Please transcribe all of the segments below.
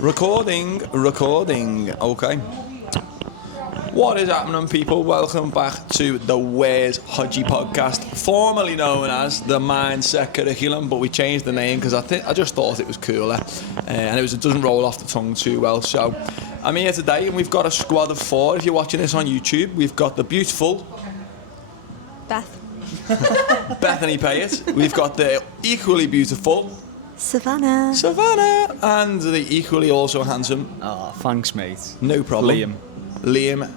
Recording. Okay. What is happening, people? Welcome back to the Where's Hodgie podcast, formerly known as the Mindset Curriculum, but we changed the name because I just thought it was cooler, and it doesn't roll off the tongue too well. So I'm here today, and we've got a squad of 4. If you're watching this on YouTube, we've got the beautiful Bethany Payet. We've got the equally beautiful Savannah, and the equally also handsome. Oh, thanks, mate. No problem. Liam.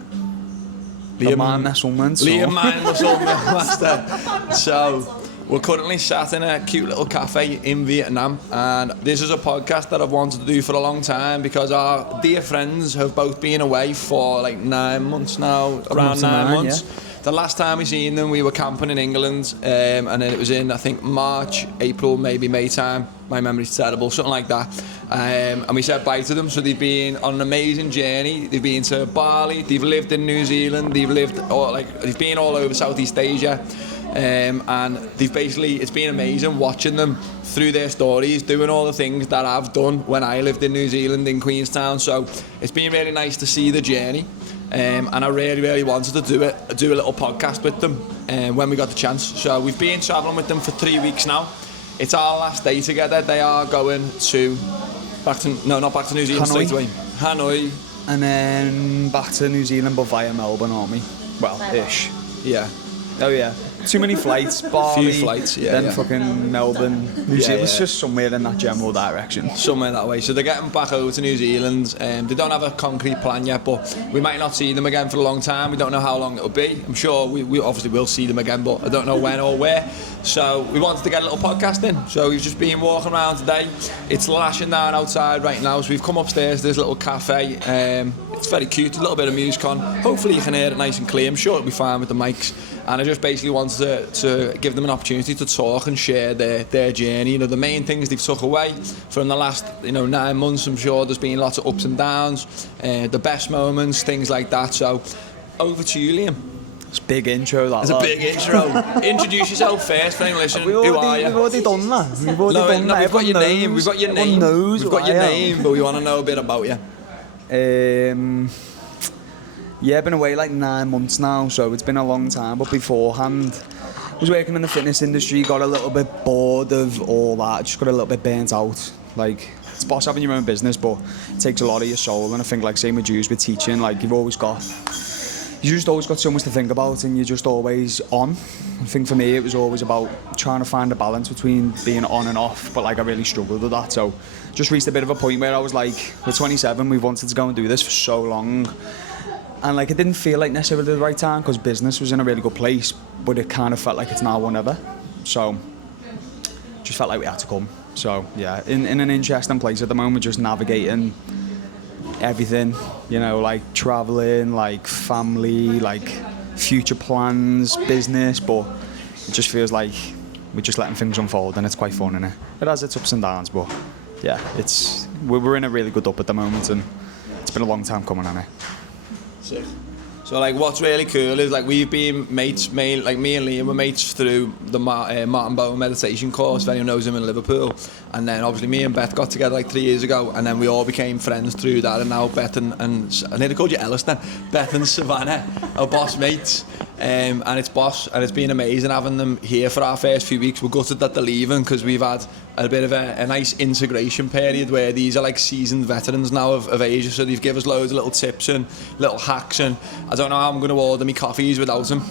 Man, that's all, man. Liam, man, that's all, master. So, we're currently sat in a cute little cafe in Vietnam, and this is a podcast that I've wanted to do for a long time because our dear friends have both been away for like 9 months now, around 9 months. Yeah. The last time we seen them, we were camping in England, and then it was in, I think, March, April, maybe May time. My memory's terrible, something like that. And we said bye to them. So they've been on an amazing journey. They've been to Bali, they've lived in New Zealand, they've been all over Southeast Asia. And they've basically, it's been amazing watching them through their stories, doing all the things that I've done when I lived in New Zealand, in Queenstown. So it's been really nice to see the journey. And I really wanted to do a little podcast with them when we got the chance. So we've been travelling with them for 3 weeks now. It's our last day together. They are going not back to New Zealand, straight away. Hanoi. And then back to New Zealand, but via Melbourne, aren't we? Well, ish. Yeah. Oh yeah. Too many flights, Bali, few flights, yeah. Then fucking Melbourne, New Zealand. It's just somewhere in that general direction. Somewhere that way. So they're getting back over to New Zealand. They don't have a concrete plan yet, but we might not see them again for a long time. We don't know how long it'll be. I'm sure we obviously will see them again, but I don't know when or where. So we wanted to get a little podcast in. So we've just been walking around today. It's lashing down outside right now. So we've come upstairs to this little cafe. It's very cute, a little bit of music on. Hopefully you can hear it nice and clear. I'm sure it'll be fine with the mics. And I just basically wanted to give them an opportunity to talk and share their journey. You know, the main things they've took away from the last 9 months. I'm sure there's been lots of ups and downs, the best moments, things like that. So over to you, Liam. It's a big intro, that. It's a big intro. Introduce yourself first for anyone listening. Who are you? We've already done that. We've got your name. We've got your name, but we want to know a bit about you. Yeah, I've been away like 9 months now, so it's been a long time. But beforehand, I was working in the fitness industry, got a little bit bored of all that, just got a little bit burnt out. Like, it's boss having your own business, but it takes a lot of your soul. And I think, like, same with you, with teaching, like, you just always got so much to think about, and you're just always on. I think for me, it was always about trying to find a balance between being on and off, but like I really struggled with that. So just reached a bit of a point where I was like, we're 27, we've wanted to go and do this for so long. And like, it didn't feel like necessarily the right time because business was in a really good place, but it kind of felt like it's now or never. So just felt like we had to come. So yeah, in an interesting place at the moment, just navigating everything, like traveling, like family, like future plans, business, but it just feels like we're just letting things unfold, and it's quite fun, innit? It has its ups and downs, but yeah, we're in a really good up at the moment, and it's been a long time coming, innit? Sick. So like, what's really cool is like we've been mates, like me and Liam were mates through the Martin Bowen meditation course, if anyone knows him, in Liverpool. And then obviously me and Beth got together like 3 years ago, and then we all became friends through that. And now Beth and I think they called you Ellis then. Beth and Savannah are boss mates, and it's been amazing having them here for our first few weeks. We're gutted that they're leaving because we've had a bit of a nice integration period where these are like seasoned veterans now of Asia, so they've given us loads of little tips and little hacks, and I don't know how I'm going to order me coffees without him,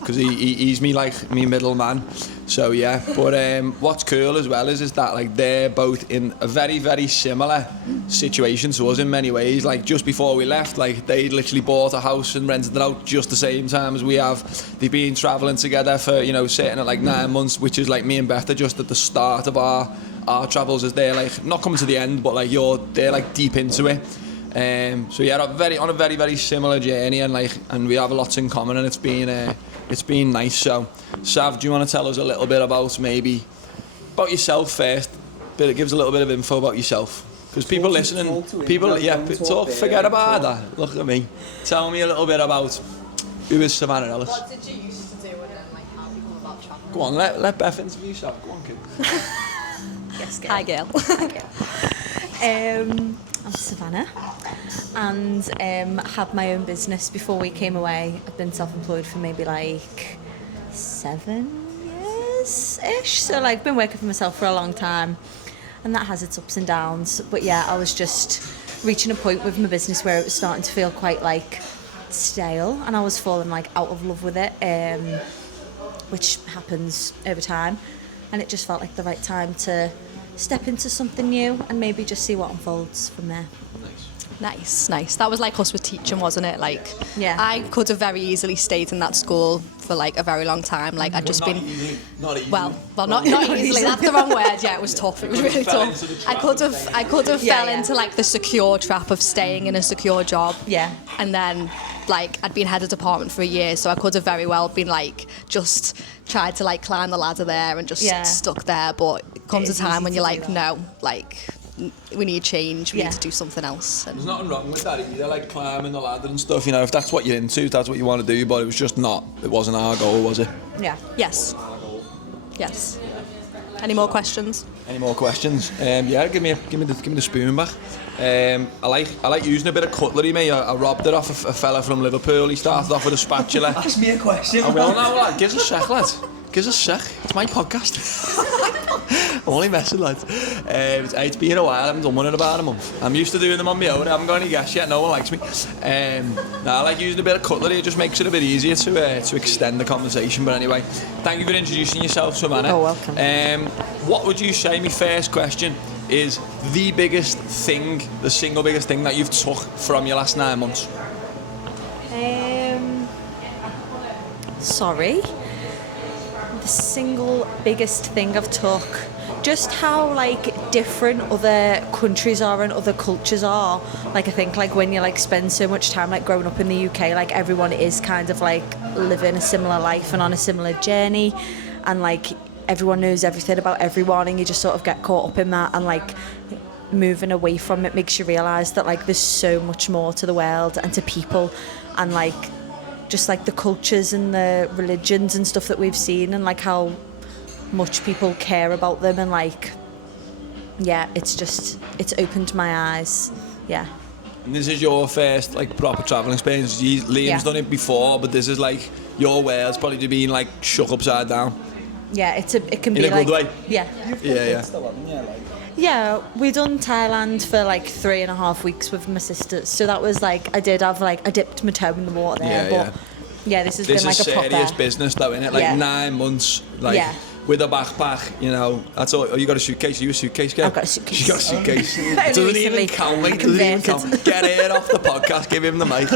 because he's me middleman. So yeah, but what's cool as well is that like they're both in a very, very similar situation to us in many ways. Like just before we left, like they literally bought a house and rented it out just the same time as we have. They've been travelling together for, sitting at like 9 months, which is like me and Beth are just at the start of our travels, as they're like not coming to the end, but like they're like deep into it. So yeah, on a very, very similar journey, and we have lots in common, and it's been nice. So Sav, do you want to tell us a little bit about yourself first? Give us a little bit of info about yourself, because people listening, forget about that. Look at me. Tell me a little bit about who is Savannah Ellis. What did you used to do, and then like how you come about traveling? Go on, let Beth interview yourself. Go on, kid. Yes, girl. Hi, girl. Hi, girl. I'm Savannah, and had my own business before we came away. I've been self-employed for maybe like 7 years-ish, so like been working for myself for a long time, and that has its ups and downs. But yeah, I was just reaching a point with my business where it was starting to feel quite like stale, and I was falling like out of love with it, which happens over time, and it just felt like the right time to step into something new and maybe just see what unfolds from there. Nice. That was like us with teaching, wasn't it? Like, Yeah. I could have very easily stayed in that school for like a very long time. Like, I'd just Not been... easily. Not easily. Well, not easily. That's the wrong word. Yeah, it was tough. It was really tough. I could have Yeah, fell yeah. into like the secure trap of staying in a secure job. Yeah. And then like I'd been head of department for a year, so I could have very well been like just tried to like climb the ladder there and just Yeah. stuck there. But it comes It a is time easy when to you're do like, that. no, like we need change. We Yeah. need to do something else. And There's nothing wrong with that either, like climbing the ladder and stuff, you know, if that's what you're into, if that's what you want to do, but it was just not, it wasn't our goal, was it? Yeah. yes. Any more questions? Any more questions? Yeah, give me the spoon back. I like using a bit of cutlery, mate. I robbed it off a fella from Liverpool. He started off with a spatula. Ask me a question. I will now, lad. Give us a sec, lad. Give us a sec. It's my podcast. I'm only messing, lad. It's been a while. I haven't done one in about a month. I'm used to doing them on my own. I haven't got any guests yet. No one likes me. I like using a bit of cutlery. It just makes it a bit easier to extend the conversation. But anyway, thank you for introducing yourself, Savannah. Oh, welcome. What would you say, my first question, is the biggest thing, the single biggest thing that you've took from your last 9 months? Sorry. The single biggest thing I've took, just how like different other countries are and other cultures are. Like I think like when you like spend so much time like growing up in the UK, like everyone is kind of like living a similar life and on a similar journey, and like everyone knows everything about everyone, and you just sort of get caught up in that, and like moving away from it makes you realise that like there's so much more to the world and to people, and like just like the cultures and the religions and stuff that we've seen, and like how much people care about them, and like yeah, it's opened my eyes. Yeah. And this is your first like proper travelling experience. Liam's Yeah. done it before, but this is like your world's probably been like shook upside down. Yeah, it can In be a good like way? Yeah. Yeah, we done Thailand for like 3.5 weeks with my sisters. So that was like I dipped my toe in the water there, Yeah, but yeah, this has This been like is a serious proper business though, innit? Like Yeah. 9 months, like Yeah. with a backpack, you know. That's all. Oh, you got a suitcase? Are you a suitcase girl? I've got a suitcase. She's got a suitcase. Only Doesn't even recently count, mate. Doesn't even converted. count. Get her off the podcast. Give him the mic.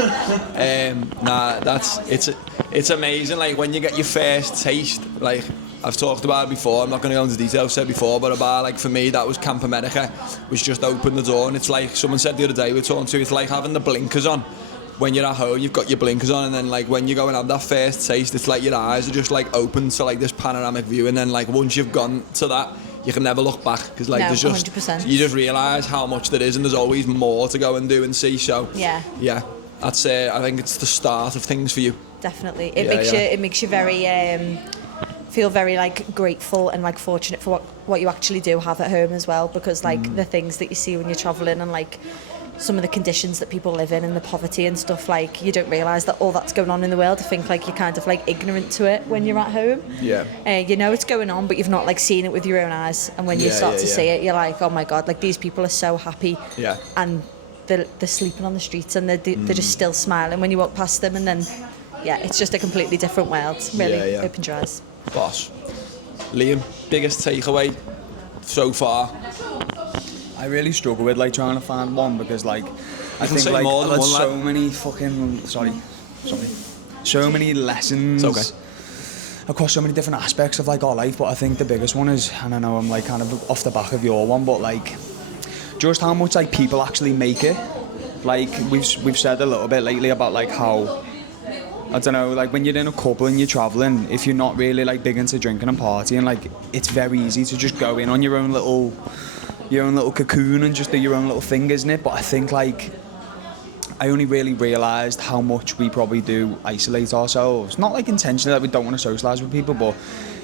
It's amazing. Like when you get your first taste, like I've talked about it before. I'm not going to go into detail. I've said before, but about like for me, that was Camp America, which just opened the door. And it's like someone said the other day we were talking to. It's like having the blinkers on. When you're at home, you've got your blinkers on, and then like when you go and have that first taste, it's like your eyes are just like open to like this panoramic view, and then like once you've gone to that, you can never look back, because like No, there's just 100%. you just realise how much there is, and there's always more to go and do and see. So Yeah. that's I think it's the start of things for you. Definitely. Yeah, It makes you very feel very like grateful and like fortunate for what you actually do have at home as well, because like the things that you see when you're traveling, and like some of the conditions that people live in and the poverty and stuff, like you don't realise that all that's going on in the world. I think like you're kind of like ignorant to it when you're at home. Yeah. You know it's going on, but you've not like seen it with your own eyes, and when you start to see it, you're like, oh my god, like these people are so happy. Yeah. And they're sleeping on the streets, and they're just still smiling when you walk past them, and then yeah, it's just a completely different world. Really opens your eyes. Boss. Liam, biggest takeaway so far? I really struggle with like trying to find one, because like I can think say like more I've than had one, so lad. many fucking so many lessons It's okay. across so many different aspects of like our life. But I think the biggest one is, and I know I'm like kind of off the back of your one, but like just how much like people actually make it. Like we've said a little bit lately about like how, I don't know, like when you're in a couple and you're travelling, if you're not really like big into drinking and partying, like it's very easy to just go in on your own little cocoon and just do your own little thing, isn't it? But I think like I only really realised how much we probably do isolate ourselves. Not like intentionally that we don't want to socialise with people, but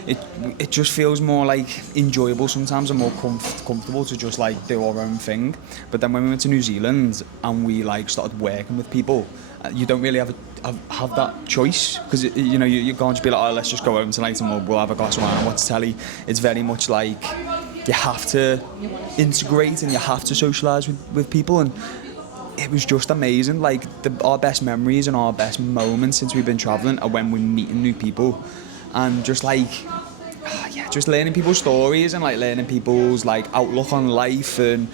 it just feels more like enjoyable sometimes and more comfortable to just like do our own thing. But then when we went to New Zealand and we like started working with people, you don't really have that choice, because you know you can't just be like, oh, let's just go home tonight and we'll have a glass of wine and watch telly. It's very much like you have to integrate and you have to socialise with people, and it was just amazing. Like our best memories and our best moments since we've been travelling are when we're meeting new people and just like just learning people's stories and like learning people's like outlook on life and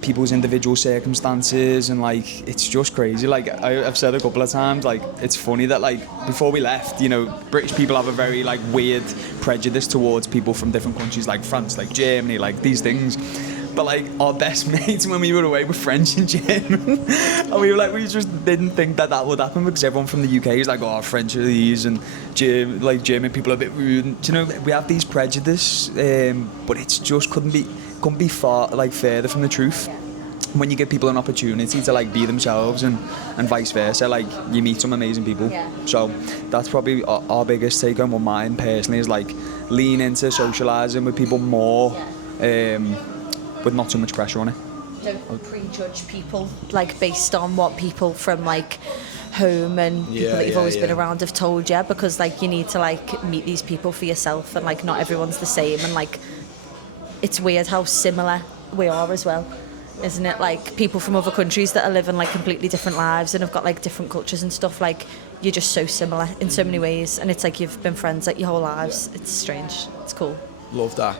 people's individual circumstances, and like it's just crazy. Like I've said a couple of times, like it's funny that like before we left, you know, British people have a very like weird prejudice towards people from different countries like France, like Germany, like these things. But like our best mates when we were away were French and German, and we just didn't think that would happen, because everyone from the UK is like, oh, French are these, and German people are a bit rude. Do you know, we have these prejudice, but it's just couldn't be far like further from the truth. When you give people an opportunity to like be themselves and vice versa, like you meet some amazing people. Yeah. So that's probably our biggest take home, or mine personally, is like lean into socialising with people more. With not too much pressure on it. Don't prejudge people like based on what people from like home and people that you've always been around have told you, because like you need to like meet these people for yourself, and like not everyone's the same, and like it's weird how similar we are as well, isn't it? Like people from other countries that are living like completely different lives and have got like different cultures and stuff, like you're just so similar in so many ways, and it's like you've been friends like your whole lives. It's strange. It's cool. Love that.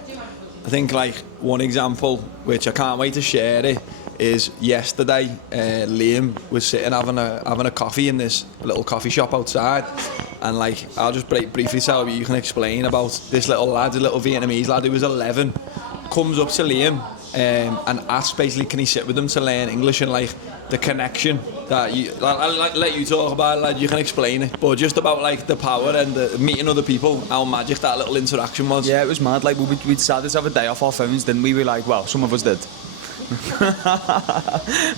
I think like one example, which I can't wait to share it, is yesterday Liam was sitting having a coffee in this little coffee shop outside, and like I'll just briefly tell you can explain about this little lad, a little Vietnamese lad who was 11, comes up to Liam and asks basically can he sit with him to learn English, and like the connection that you I'll let you talk about it, lad, you can explain it, but just about like the power and the meeting other people, how magic that little interaction was. Yeah, it was mad. Like we decided to have a day off our phones, didn't we? We were like, well, some of us did.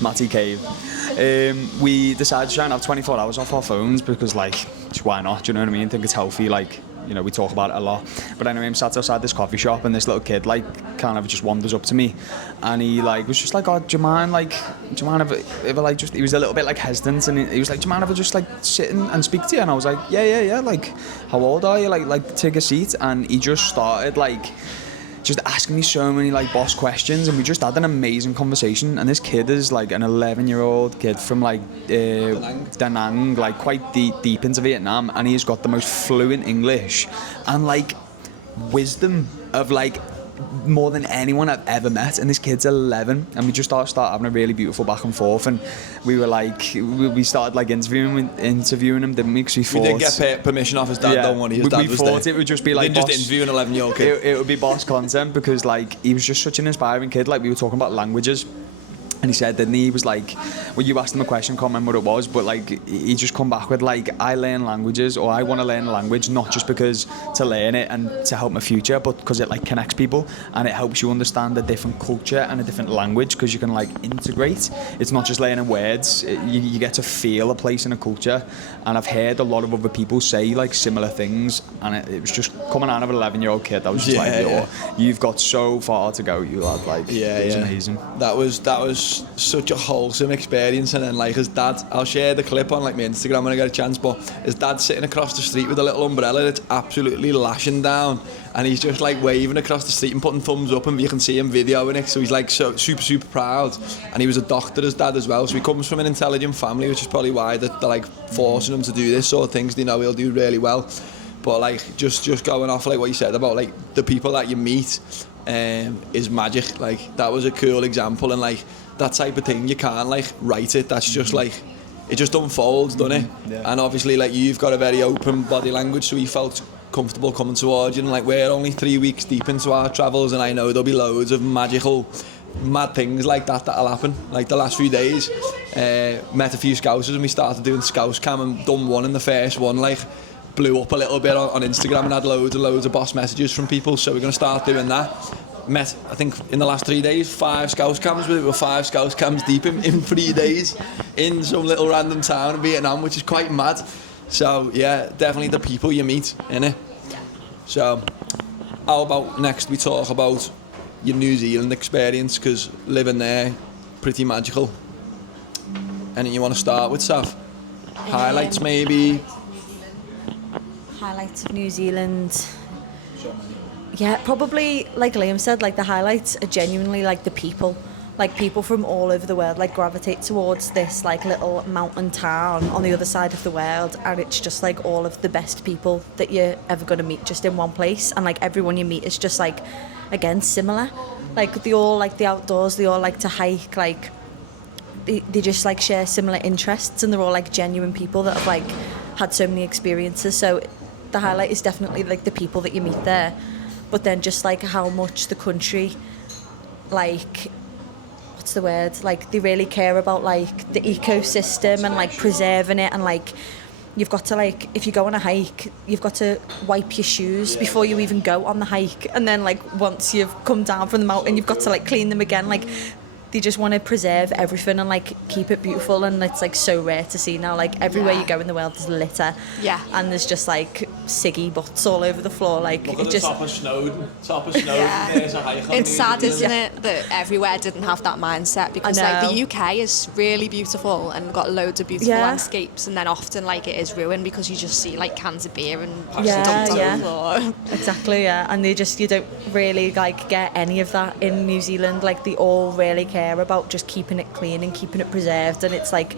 Matty Cave. We decided to try and have 24 hours off our phones, because like why not, do you know what I mean? I think it's healthy, like, you know, we talk about it a lot. But anyway, I'm sat outside this coffee shop, and this little kid like kind of just wanders up to me, and he like was just like, oh, do you mind if I like just, he was a little bit like hesitant, and he was like, do you mind if I just like sit and speak to you? And I was like, yeah, like how old are you, like take a seat. And he just started like just asking me so many like boss questions, and we just had an amazing conversation. And this kid is like an 11-year-old kid from like Da Nang, like quite deep into Vietnam, and he's got the most fluent English and like wisdom of like more than anyone I've ever met. And this kid's 11, and we just start having a really beautiful back and forth, and we were like we started like interviewing him, didn't we? Because we thought did get permission off his dad, don't worry, his dad was there. We thought it would just be like just interview an 11-year-old kid. It would be boss content, because like he was just such an inspiring kid. Like we were talking about languages, and he said, didn't he? He was like, well, you asked him a question, can't remember what it was, but like he just come back with like, I learn languages, or I want to learn a language, not just because to learn it and to help my future, but because it like connects people and it helps you understand a different culture and a different language, because you can like integrate. It's not just learning words, you get to feel a place in a culture. And I've heard a lot of other people say like similar things, and it was just coming out of an 11-year-old kid. I was just you've got so far to go, you lad. Like, it was amazing. That was such a wholesome experience. And then like his dad, I'll share the clip on like my Instagram when I get a chance, but his dad's sitting across the street with a little umbrella that's absolutely lashing down, and he's just like waving across the street and putting thumbs up, and you can see him videoing it, so he's like so super proud. And he was a doctor, his dad, as well, so he comes from an intelligent family, which is probably why they're like forcing him to do this sort of things. They know he'll do really well. But like just going off like what you said about like the people that you meet is magic. Like that was a cool example, and like that type of thing, you can't like write it. That's just like, it just unfolds, doesn't it? Yeah. And obviously like you've got a very open body language, so he felt comfortable coming towards you. And like we're only 3 weeks deep into our travels, and I know there'll be loads of mad things like that'll happen. Like the last few days, met a few Scousers, and we started doing Scouse Cam, and done one, in the first one like blew up a little bit on Instagram and had loads of boss messages from people, so we're going to start doing that. Met, I think in the last 3 days, 5 Scouse Cams. We were 5 Scouse Cams deep in 3 days in some little random town in Vietnam, which is quite mad. So yeah, definitely the people you meet, innit? So, how about next we talk about your New Zealand experience, because living there, pretty magical. Anything you want to start with, Sav? Highlights maybe? Highlights of New Zealand. Yeah, probably, like Liam said, like the highlights are genuinely like the people. Like people from all over the world like gravitate towards this like little mountain town on the other side of the world, and it's just like all of the best people that you're ever going to meet just in one place, and like everyone you meet is just like, again, similar. Like they all like the outdoors, they all like to hike, like they just like share similar interests, and they're all like genuine people that have like had so many experiences. So the highlight is definitely like the people that you meet there, but then just like how much the country, like, what's the word, like they really care about like the ecosystem and like preserving it, and like you've got to, like, if you go on a hike, you've got to wipe your shoes before you even go on the hike, and then like once you've come down from the mountain you've got to like clean them again. Like they just want to preserve everything and like keep it beautiful, and it's like so rare to see now. Like everywhere you go in the world there's litter, and there's just like ciggy butts all over the floor. Like Look it at just the top of Snowdon, there's a hike on It's New sad, Zealand. isn't it, that everywhere didn't have that mindset, because I like know. the UK is really beautiful and got loads of beautiful Yeah. landscapes, and then often like it is ruined because you just see like cans of beer and Yeah, dumped on yeah. the floor. Exactly, yeah. And you don't really like get any of that in New Zealand. Like they all really care about just keeping it clean and keeping it preserved, and it's like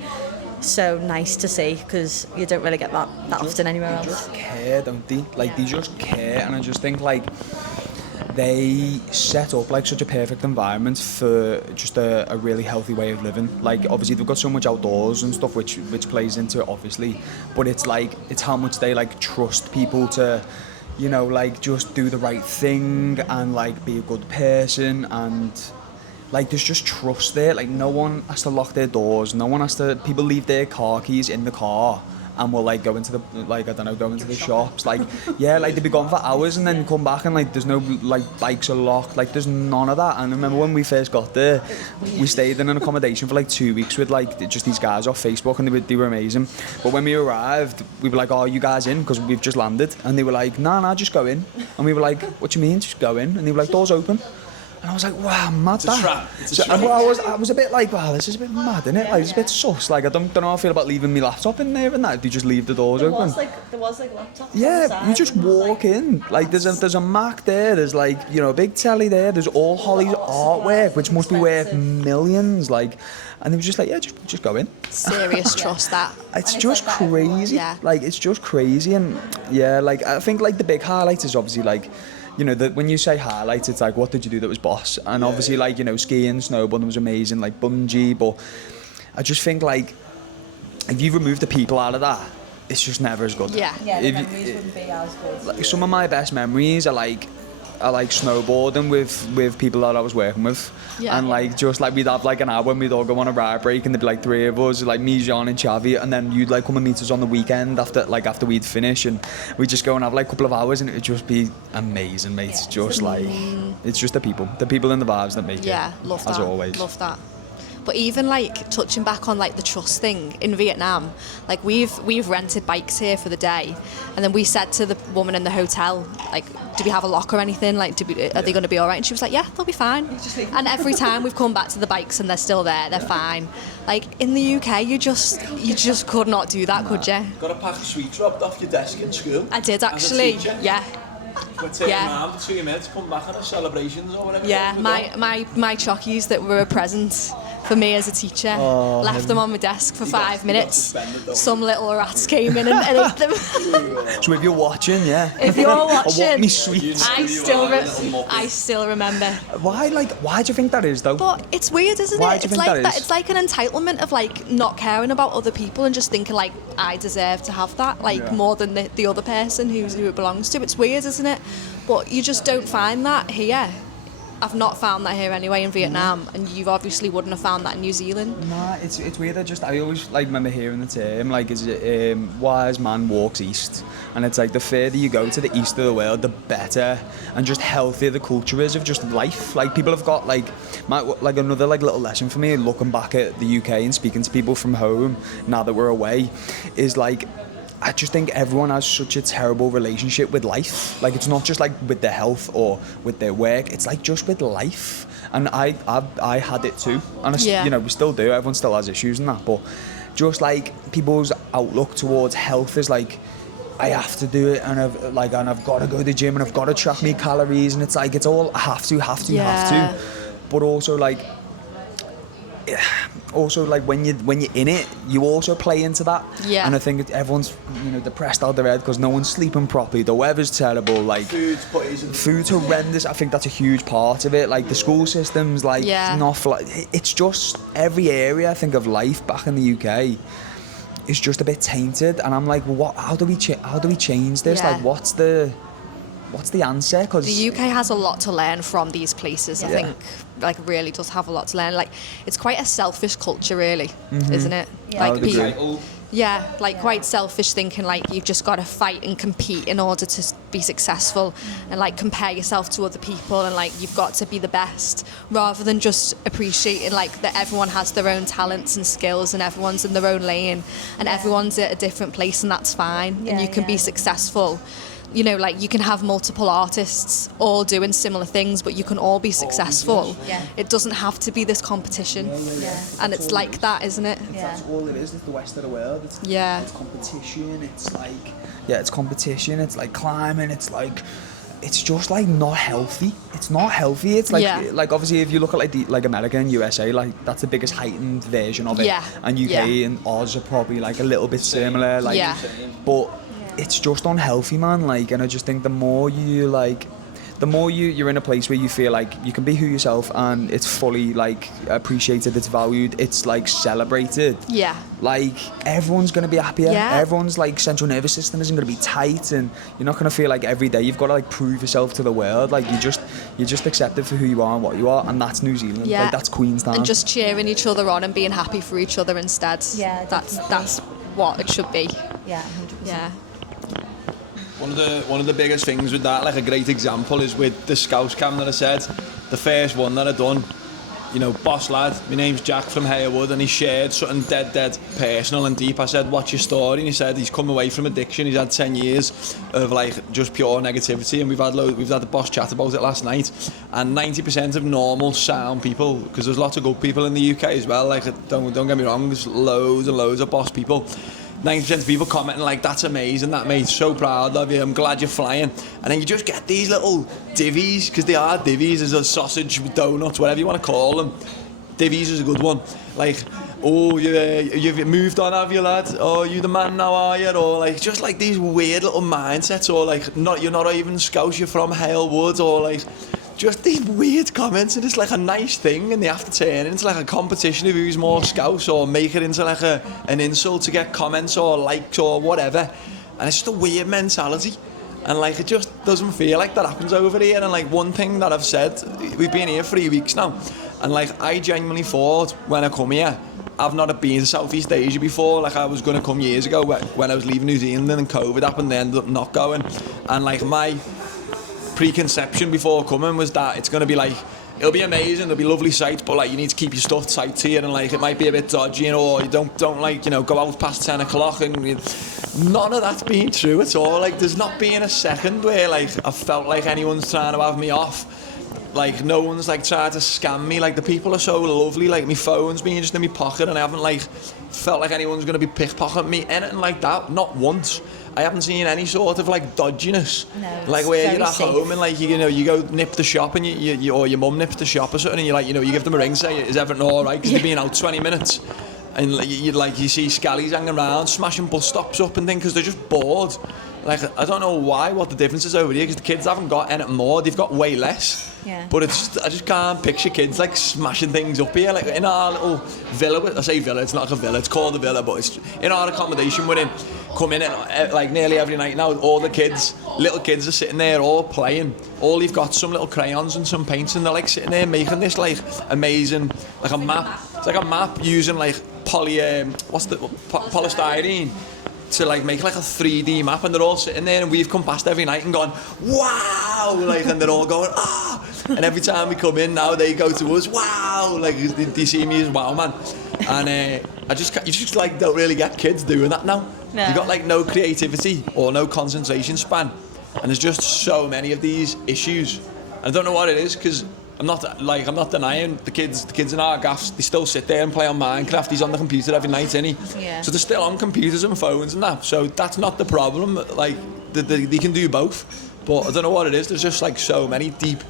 so nice to see, because you don't really get that often anywhere else. Just care, don't they? Like they just care, and I just think like they set up like such a perfect environment for just a really healthy way of living. Like obviously they've got so much outdoors and stuff which plays into it obviously, but it's like it's how much they like trust people to, you know, like just do the right thing and like be a good person, and like there's just trust there. Like no one has to lock their doors, no one has to, people leave their car keys in the car and will like go into the, like I don't know, go into the shops, like yeah, like they'd be gone for hours and then come back and like there's no like bikes are locked, like there's none of that. And I remember when we first got there, we stayed in an accommodation for like 2 weeks with like just these guys off Facebook, and they were amazing. But when we arrived we were like, oh, you guys in, because we've just landed, and they were like, nah, just go in. And we were like, what do you mean just go in? And they were like, doors open. And I was like, wow, mad. It's a trap. It's a So, trap. well, I was a bit like, wow, this is a bit mad, isn't it? Like, it's a bit sus. Like, I don't know how I feel about leaving my laptop in there and that. Do you just leave the doors open? There was like laptops. Yeah, you just walk in. Like, there's a Mac there. There's like, you know, a big telly there. There's all Holly's artwork, which must be worth millions. Like, and they were just like, yeah, just go in. Serious trust that. It's just crazy. Yeah. Like, it's just crazy. And yeah, like, I think like the big highlight is obviously like, you know, that when you say highlights, it's like, what did you do that was boss? And obviously, like, you know, skiing, snowboarding was amazing, like bungee. But I just think, like, if you remove the people out of that, it's just never as good. Yeah. Yeah, the If you- memories wouldn't be as good. Like, some of my best memories are like snowboarding with people that I was working with. Yeah. And like just like we'd have like an hour and we'd all go on a ride break, and there'd be like 3 of us, like me, Jean and Chavi, and then you'd like come and meet us on the weekend after we'd finish, and we'd just go and have like a couple of hours, and it'd just be amazing, mate. It's just like it's just the people and the vibes that make Yeah, it. love that. As always. Love that. But even like touching back on like the trust thing in Vietnam, like we've rented bikes here for the day, and then we said to the woman in the hotel, like, do we have a lock or anything? Like, are they going to be all right? And she was like, yeah, they'll be fine. And every time we've come back to the bikes and they're still there, they're fine. Like in the UK, you just could not do that, could you? Got a pack of sweets dropped off your desk in school? I did As a actually. teacher? Yeah. We're taking Yeah. around for 2 minutes, come back on our celebrations or whatever. Yeah, we got. my chockies that were a present for me as a teacher, left them on my desk for 5 minutes. suspended, though. Some little rats came in and ate them. So if you're watching, yeah. If you're I want watching, me sweets. I still remember. Why do you think that is though? But it's weird, isn't Why it? do you It's think like that is? It's like an entitlement of like not caring about other people and just thinking like I deserve to have that, like Yeah. more than the other person who it belongs to. It's weird, isn't it? But you just don't find that here. I've not found that here anyway in Vietnam, and you obviously wouldn't have found that in New Zealand. Nah, it's weird. I always like remember hearing the term like, is it wise man walks east, and it's like the further you go to the east of the world, the better and just healthier the culture is of just life. Like people have got like another like little lesson for me looking back at the UK and speaking to people from home now that we're away is like I just think everyone has such a terrible relationship with life. Like, it's not just like with their health or with their work. It's like just with life. And I had it too. And you know, we still do. Everyone still has issues and that. But just like people's outlook towards health is like, I have to do it, and I've got to go to the gym, and I've got to track my calories, and it's like it's all have to. But also like when you're in it, you also play into that. Yeah. And I think everyone's, you know, depressed out their head because no one's sleeping properly. The weather's terrible. Like food's horrendous. I think that's a huge part of it. Like the school system's like it's just every area I think of life back in the UK. Is just a bit tainted, and I'm like, what? How do we change this? Yeah. Like, what's the answer? Because the UK has a lot to learn from these places. I think, like, really does have a lot to learn. Like, it's quite a selfish culture, really, isn't it? Yeah. Like, quite selfish thinking. Like, you've just got to fight and compete in order to be successful, and like compare yourself to other people, and like you've got to be the best, rather than just appreciating like that everyone has their own talents and skills, and everyone's in their own lane, and everyone's at a different place, and that's fine, and you can be successful. You know, like you can have multiple artists all doing similar things, but you can all be successful. Yeah. It doesn't have to be this competition. And it's like that, isn't it? That's all it is. It's the West of the world. It's competition. It's like it's competition. It's like climbing. It's like it's just like not healthy. It's not healthy. It's like like obviously if you look at like America and USA, like that's the biggest heightened version of it. Yeah. And UK and Oz are probably like a little bit similar. Like, but it's just unhealthy, man. Like, and I just think the more you're in a place where you feel like you can be who yourself and it's fully like appreciated, it's valued, it's like celebrated. Yeah. Like everyone's gonna be happier. Yeah. Everyone's like central nervous system isn't gonna be tight, and you're not gonna feel like every day you've got to like prove yourself to the world. Like you're just accepted for who you are and what you are, and that's New Zealand. Yeah. Like that's Queenstown. And just cheering each other on and being happy for each other instead. Yeah. That's what it should be. Yeah. 100%. Yeah. One of the biggest things with that, like a great example, is with the Scouts camp that I said, the first one that I done. You know, boss lad, my name's Jack from Harewood, and he shared something dead personal and deep. I said, what's your story? And he said he's come away from addiction. He's had 10 years of like just pure negativity, and we've had the boss chat about it last night. And 90% of normal sound people, because there's lots of good people in the UK as well. Like don't get me wrong, there's loads and loads of boss people. 90% of people commenting like, that's amazing, that mate, so proud of you, I'm glad you're flying. And then you just get these little divvies, because they are divvies, there's a sausage, donuts, whatever you want to call them. Divvies is a good one. Like, oh, you've moved on, have you, lad? Oh, you the man now, are you? Or like, just like these weird little mindsets, or like, you're not even Scouse, you're from Harewood, or like, just these weird comments, and it's like a nice thing, and they have to turn it into like a competition of who's more Scouse, or make it into like an insult to get comments or likes or whatever. And it's just a weird mentality, and like it just doesn't feel like that happens over here. And like one thing that I've said, we've been here 3 weeks now, and like I genuinely thought when I come here, I've not been to Southeast Asia before. Like I was going to come years ago when I was leaving New Zealand, and COVID happened, they ended up not going. And like my preconception before coming was that it's going to be like, it'll be amazing, there'll be lovely sights, but like you need to keep your stuff tight to you, and like it might be a bit dodgy, or you don't like, you know, go out past 10 o'clock, and none of that's been true at all. Like there's not been a second where like I felt like anyone's trying to have me off. Like no one's like tried to scam me. Like the people are so lovely. Like my phone's been just in my pocket, and I haven't like felt like anyone's going to be pickpocketing me, anything like that, not once. I haven't seen any sort of like dodginess, like where you're at home and like you know you go nip the shop, and you or your mum nips the shop or something, and you like, you know, you give them a ring, say is everything all right, because they've been out 20 minutes, and you see scallies hanging around smashing bus stops up and things because they're just bored. Like I don't know what the difference is over here, because the kids haven't got anything more, they've got way less. Yeah. But I just can't picture kids like smashing things up here. Like in our little villa, I say villa, it's not like a villa, it's called a villa, but it's in our accommodation we're in. Come in at like nearly every night now, all the kids, little kids are sitting there all playing. All you've got some little crayons and some paints, and they're like sitting there making this like amazing, like a map. It's like a map using like polystyrene to like make like a 3D map, and they're all sitting there, and we've come past every night and gone, wow, like, and they're all going, ah, and every time we come in now they go to us, wow, like they see me as wow man. And you just like don't really get kids doing that now. No. You've got like no creativity or no concentration span, and there's just so many of these issues. And I don't know what it is, because I'm not denying the kids in our gaffs, they still sit there and play on Minecraft. He's on the computer every night, isn't he? Yeah. So they're still on computers and phones and that. So that's not the problem. Like they can do both. But I don't know what it is. There's just like so many deep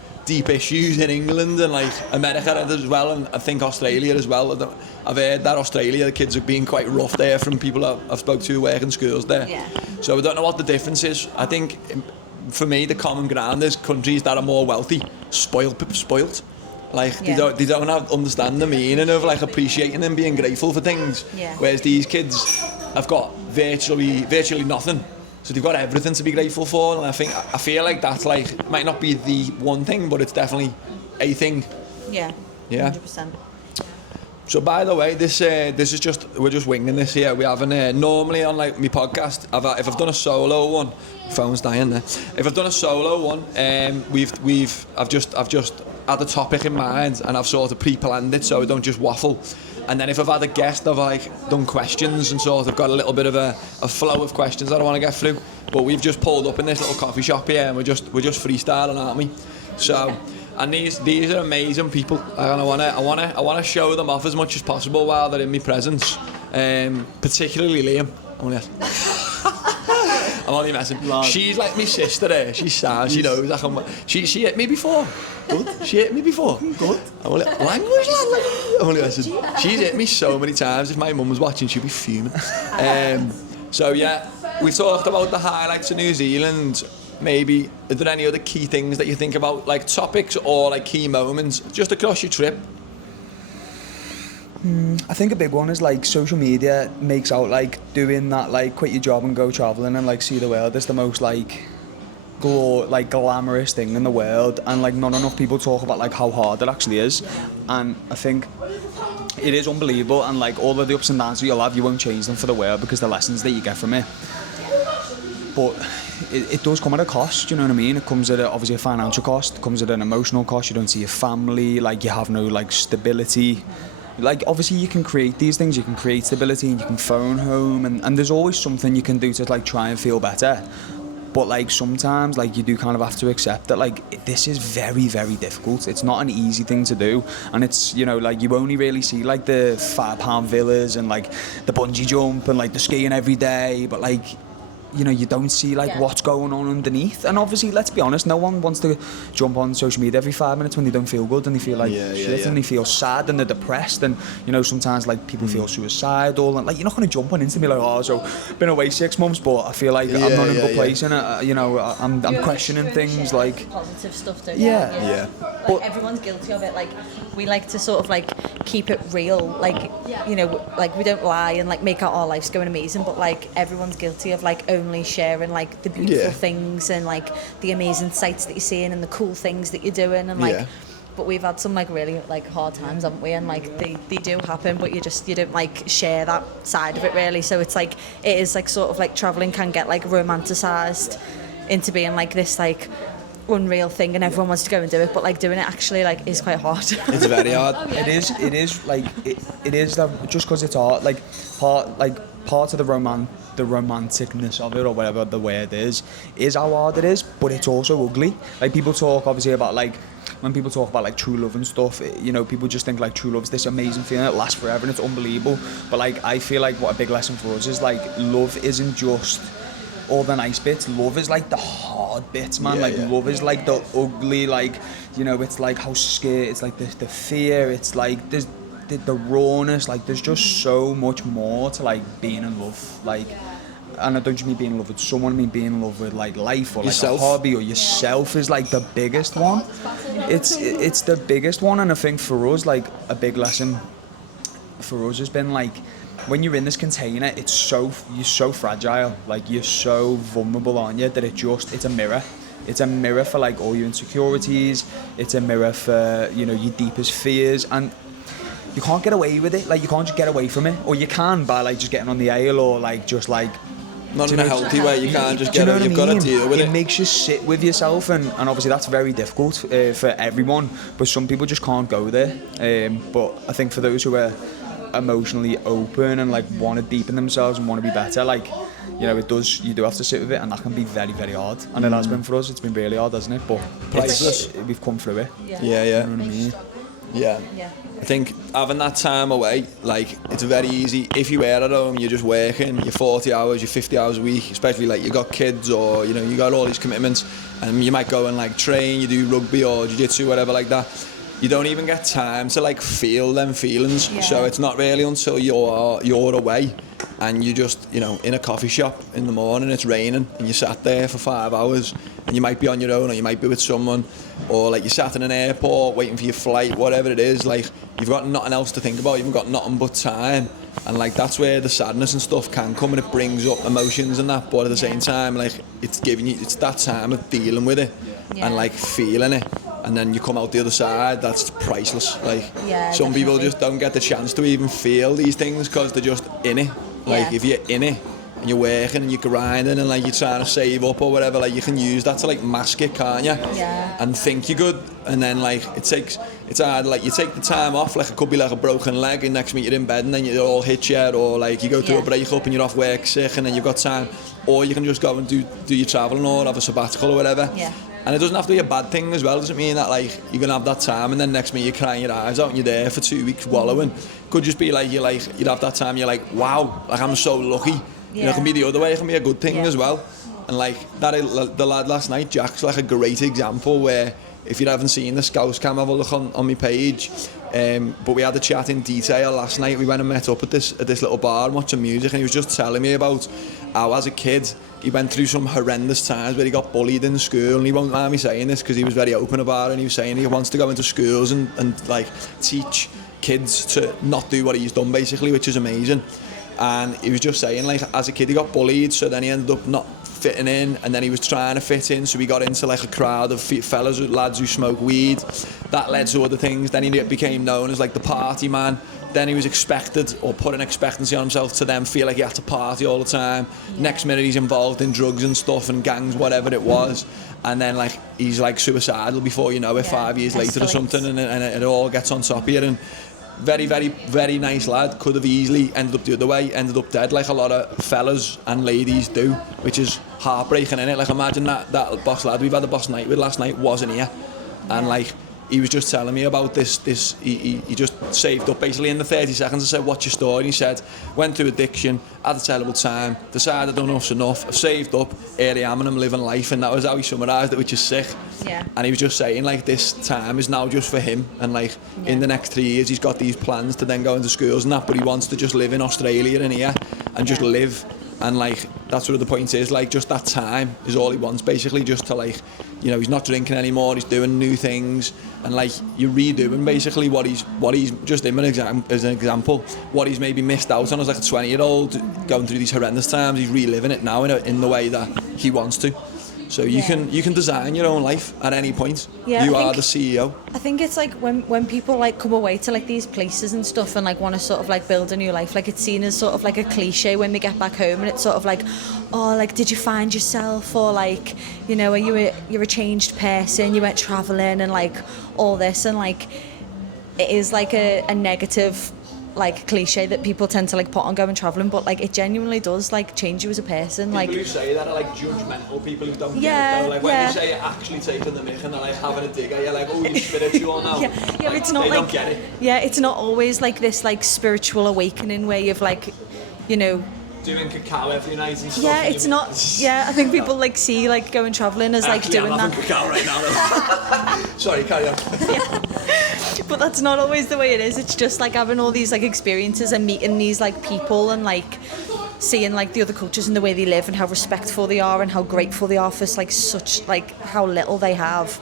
issues in England and like America as well, and I think Australia as well. I've heard that Australia, the kids are being quite rough there from people I've spoke to who work in schools there. Yeah. So I don't know what the difference is. I think for me the common ground is countries that are more wealthy, spoilt. Like they don't understand the meaning of like appreciating and being grateful for things. Yeah. Whereas these kids have got virtually nothing. So they've got everything to be grateful for, and I feel like that's like, might not be the one thing, but it's definitely a thing. Yeah. Yeah. 100%. So by the way, this is just, we're just winging this here. We haven't normally on like my podcast. If I've done a solo one, phone's dying there. If I've done a solo one, I've just had a topic in mind and I've sort of pre-planned it so I don't just waffle. And then if I've had a guest, I've like done questions and sort of got a little bit of a flow of questions that I want to get through. But we've just pulled up in this little coffee shop here and we're just freestyling, aren't we? So, and these are amazing people, and I wanna show them off as much as possible while they're in my presence. Particularly Liam. I'm only messing. Love. She's like my sister there. She's sad. She knows. She hit me before. Good. She hit me before. Good. I'm only language, lad. I'm only messing. She's hit me so many times. If my mum was watching, she'd be fuming. So yeah, we've talked about the highlights of New Zealand. Maybe are there any other key things that you think about, like topics or like key moments just across your trip? I think a big one is like social media makes out like doing that, like quit your job and go travelling and like see the world is the most like glamorous thing in the world, and like not enough people talk about like how hard it actually is. And I think it is unbelievable, and like all of the ups and downs that you'll have, you won't change them for the world because the lessons that you get from it. But it does come at a cost, you know what I mean? It comes at obviously a financial cost, it comes at an emotional cost. You don't see your family, like you have no like stability. Like obviously you can create these things, you can create stability and you can phone home, and there's always something you can do to like try and feel better. But like sometimes like you do kind of have to accept that like this is very, very difficult. It's not an easy thing to do, and it's, you know, like you only really see like the £5 villas and like the bungee jump and like the skiing every day, but like, you know, you don't see like what's going on underneath. And obviously, let's be honest, no one wants to jump on social media every 5 minutes when they don't feel good and they feel like shit and they feel sad and they're depressed, and you know, sometimes like people feel suicidal, and like you're not going to jump on Insta and be like, oh, so been away 6 months but I feel like I'm not in a good place, and you know, I'm questioning things like positive stuff, don't Yeah. Like But everyone's guilty of it. Like we like to sort of like keep it real, like, you know, like we don't lie and like make out our life's going amazing, but like everyone's guilty of like only sharing like the beautiful things and like the amazing sights that you're seeing and the cool things that you're doing, and like but we've had some like really like hard times, haven't we? And like they do happen, but you don't like share that side of it really. So it's like it is like sort of like traveling can get like romanticized into being like this like unreal thing, and everyone wants to go and do it, but like doing it actually like is quite hard. It's very hard. it is like it is that just because it's art, like part of the romanticness of it, or whatever the word is how hard it is, but it's also ugly. Like people talk obviously about like, when people talk about like true love and stuff, you know, people just think like true love's this amazing feeling that lasts forever and it's unbelievable, but like I feel like what a big lesson for us is like love isn't just all the nice bits. Love is like the hard bits, man. Love is like the ugly, like, you know, it's like how scared, it's like the fear, it's like there's the rawness, like there's just so much more to like being in love, like, and I don't just mean being in love with someone, I mean being in love with like life, or like yourself. A hobby, or yourself is like the biggest one. It's the biggest one. And I think for us, like a big lesson for us has been like, when you're in this container, you're so fragile, like you're so vulnerable, aren't you, that it's a mirror. It's a mirror for like all your insecurities, it's a mirror for, you know, your deepest fears, and you can't get away with it, like you can't just get away from it, or you can by like just getting on the ale, or like just like not in a healthy way, you can't just get it, you've got to deal with it. It makes you sit with yourself, and obviously that's very difficult for everyone, but some people just can't go there, but I think for those who are emotionally open and like want to deepen themselves and want to be better, like, you know, you do have to sit with it, and that can be very, very hard. And it has been for us. It's been really hard, hasn't it? But Priceless. we've come through it. Yeah. You know what I mean? Yeah. I think having that time away, like, it's very easy. If you were at home, you're just working, you're 40 hours, you're 50 hours a week, especially like you got kids or, you know, you got all these commitments, and you might go and like train, you do rugby or jiu-jitsu, whatever like that. You don't even get time to like feel them feelings. Yeah. So it's not really until you're away and you just, you know, in a coffee shop in the morning, it's raining, and you sat there for 5 hours, and you might be on your own or you might be with someone, or like you sat in an airport waiting for your flight, whatever it is, like you've got nothing else to think about, you've got nothing but time, and like that's where the sadness and stuff can come, and it brings up emotions and that, but at the same time, like it's that time of dealing with it and like feeling it, and then you come out the other side. That's priceless. Like some people just don't get the chance to even feel these things because they're just in it. Like if you're in it and you're working and you're grinding and like you're trying to save up or whatever, like you can use that to like mask it, can't you? And think you're good, and then like it's hard, like you take the time off, like it could be like a broken leg and next minute you're in bed and then you all hit you, or like you go through a breakup and you're off work sick and then you've got time, or you can just go and do your travelling or have a sabbatical or whatever. And it doesn't have to be a bad thing as well. It doesn't mean that like you're gonna have that time and then next minute you're crying your eyes out and you're there for 2 weeks wallowing. Could just be like you'd have that time, you're like, wow, like I'm so lucky. You know, it can be the other way, it can be a good thing as well. And like the lad last night, Jack's like a great example where, if you haven't seen the Scouts Cam, have a look on my page. But we had a chat in detail last night. We went and met up at this little bar and watching music, and he was just telling me about how as a kid he went through some horrendous times where he got bullied in school, and he won't mind me saying this because he was very open about it, and he was saying he wants to go into schools and like teach kids to not do what he's done basically, which is amazing. And he was just saying, like, as a kid he got bullied, so then he ended up not fitting in, and then he was trying to fit in, so he got into like a crowd of lads who smoke weed. That led to other things. Then he became known as like the party man. Then he was expected, or put an expectancy on himself to then feel like he had to party all the time. Next minute he's involved in drugs and stuff and gangs, whatever it was, and then like he's like suicidal before you know it, 5 years later or something, and it all gets on top of you. And very, very, very nice lad, could have easily ended up the other way, ended up dead, like a lot of fellas and ladies do, which is heartbreaking, innit? Like imagine that boss lad we've had a boss night with last night wasn't here, and like he was just telling me about this he just saved up basically in the 30 seconds. I said, what's your story? And he said, went through addiction, had a terrible time, decided enough's enough, I've saved up, here I am and I'm living life. And that was how he summarised it, which is sick. And he was just saying like this time is now just for him, and like in the next 3 years he's got these plans to then go into schools and that, but he wants to just live in Australia and here and just live. And like that's what the point is, like just that time is all he wants basically, just to like, you know, he's not drinking anymore, he's doing new things, and like you're redoing basically what he's just him as an example, what he's maybe missed out on as like a 20-year-old going through these horrendous times. He's reliving it now in the way that he wants to. So you can design your own life at any point. You are the CEO. I think it's like when people like come away to like these places and stuff and like want to sort of like build a new life, like it's seen as sort of like a cliche when they get back home, and it's sort of like, oh, like did you find yourself, or like, you know, you're a changed person, you went travelling and like all this, and like it is like a negative like cliche that people tend to like put on going travelling, but like it genuinely does like change you as a person. People like who say that are like judgmental, people who don't get it though. Like when you say you're actually taking the mick and they're like having a dig at you, like, oh, you're spiritual now. But it's not they like, don't get it. It's not always like this like spiritual awakening where you've like, you know, doing cacao every night and stuff. it's not. I think people like see like going travelling as like doing I'm that. having cacao right now. Sorry, carry on. But that's not always the way it is. It's just like having all these like experiences and meeting these like people and like seeing like the other cultures and the way they live and how respectful they are and how grateful they are for like such like how little they have.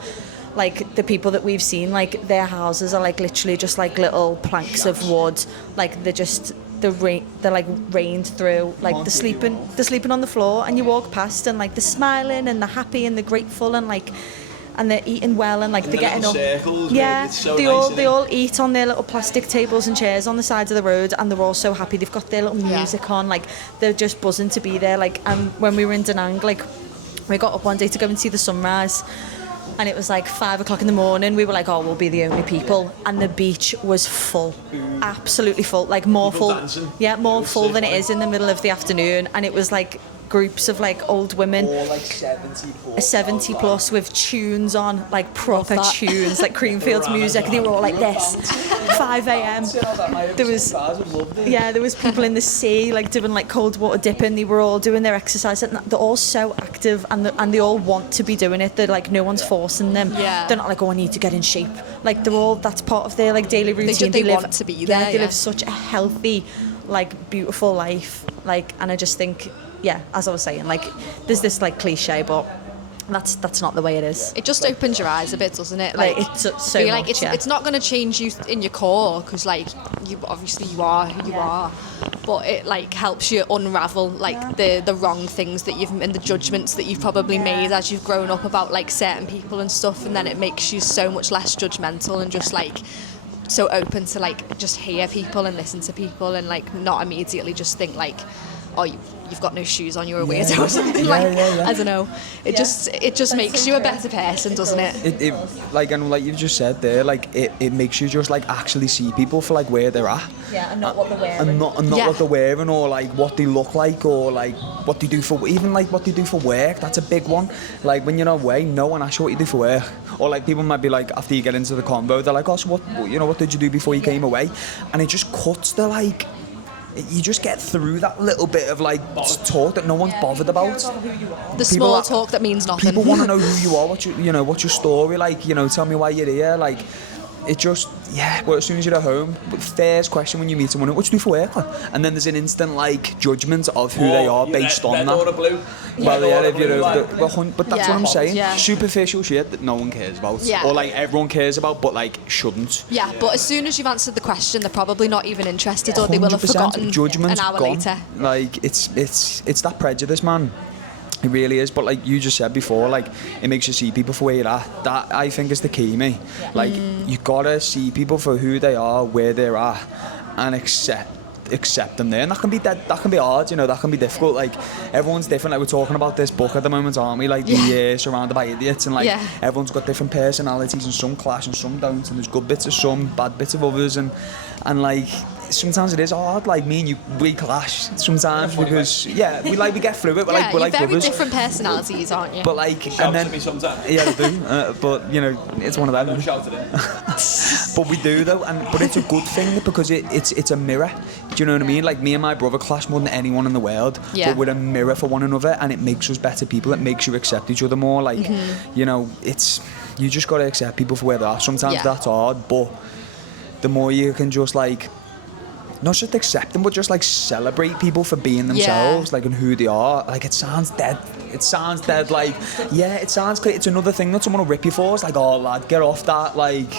Like the people that we've seen, like their houses are like literally just like little planks of wood. Like they're like rained through, like they're sleeping on the floor, and you walk past and like they're smiling and they're happy and they're grateful and like, and they're eating well and like they're getting up. Circles, it's so they all eat on their little plastic tables and chairs on the sides of the road, and they're all so happy. They've got their little music on, like they're just buzzing to be there. Like when we were in Da Nang, like we got up one day to go and see the sunrise, and it was like 5 o'clock in the morning. We were like, oh, we'll be the only people, and the beach was full, absolutely full, like more People full, dancing. yeah, more full than it is in the middle of the afternoon, and it was like groups of like old women, Or like 70 plus. 70 plus with tunes on, like proper that. tunes, like Creamfield's music. They were all like this, 5 a.m. There was, yeah, there was people in the sea like doing like cold water dipping. They were all doing their exercise, and they're all so active, and they all want to be doing it. They're like, no one's forcing them. Yeah. They're not like, oh, I need to get in shape. Like they're all, that's part of their like daily routine. They live, want to be yeah, there, they live such a healthy, like beautiful life. Like, and I just think, yeah, as I was saying, like there's this like cliche, but that's not the way it is. It just opens your eyes a bit, doesn't it? Like, it's so but like much, it's yeah. it's not going to change you in your core, because like you obviously you are who you are, but it like helps you unravel like the wrong things that you've, and the judgments that you've probably made as you've grown up about like certain people and stuff, and then it makes you so much less judgmental and just like so open to like just hear people and listen to people, and like not immediately just think like, oh, you've got no shoes on, you're a weirdo or something. I don't know. It just makes you a better person, doesn't it? It like, and like you've just said there, like it makes you just like actually see people for like where they're at. Yeah, and not what they're wearing. And not what they're wearing, or like what they look like, or like what they do for, even like what they do for work. That's a big one. Like when you're away, no one asks you what you do for work. Or like people might be like, after you get into the convo, they're like, oh, so what did you do before you came away? And it just cuts the like, you just get through that little bit of like talk that no one's bothered about. The small talk that means nothing. People want to know who you are, what's your story like, tell me why you're here, like, it just, well, as soon as you're at home, first question when you meet someone, what do you do for work? And then there's an instant like judgment of who they are based on that. Or blue. Well, yeah, if you're but that's what I'm saying. Yeah. Superficial shit that no one cares about, Yeah. or like everyone cares about, but like shouldn't. Yeah, but as soon as you've answered the question, they're probably not even interested, or they will have 100%. forgotten Judgment's an hour gone. later. Like it's that prejudice, man. It really is. But like you just said before, like it makes you see people for where you're at. That I think is the key, mate. Like you gotta see people for who they are, where they're at, and accept them there. And that can be hard, that can be difficult. Like everyone's different. Like we're talking about this book at the moment, aren't we? Like the Surrounded by Idiots, and like everyone's got different personalities, and some clash and some don't, and there's good bits of some, bad bits of others, and like sometimes it is hard. Like me and you, we clash sometimes because we get through it. But like we're like you're very brothers. different personalities, aren't you? But like, Shouts and then at me sometimes. yeah, they do. But it's one of them. Don't shout at him. But we do though, but it's a good thing because it's a mirror. Do you know what I mean? Like me and my brother clash more than anyone in the world, but we're a mirror for one another, and it makes us better people. It makes you accept each other more. Like it's, you just gotta accept people for where they are. Sometimes that's hard, but the more you can just like, not just accept them, but just like celebrate people for being themselves, like, and who they are. Like it sounds dead. It sounds dead. Like it sounds clear. It's another thing that someone will rip you for. It's like, oh lad, get off that. Like,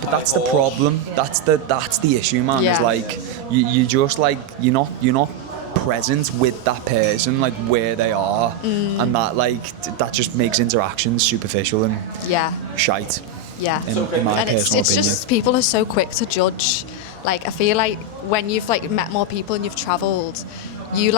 but that's the problem. That's the issue, man. Is like you just like you're not present with that person, like where they are, and that just makes interactions superficial and shite. Yeah, in my and personal it's opinion. just people are so quick to judge. Like I feel like when you've like met more people and you've travelled, you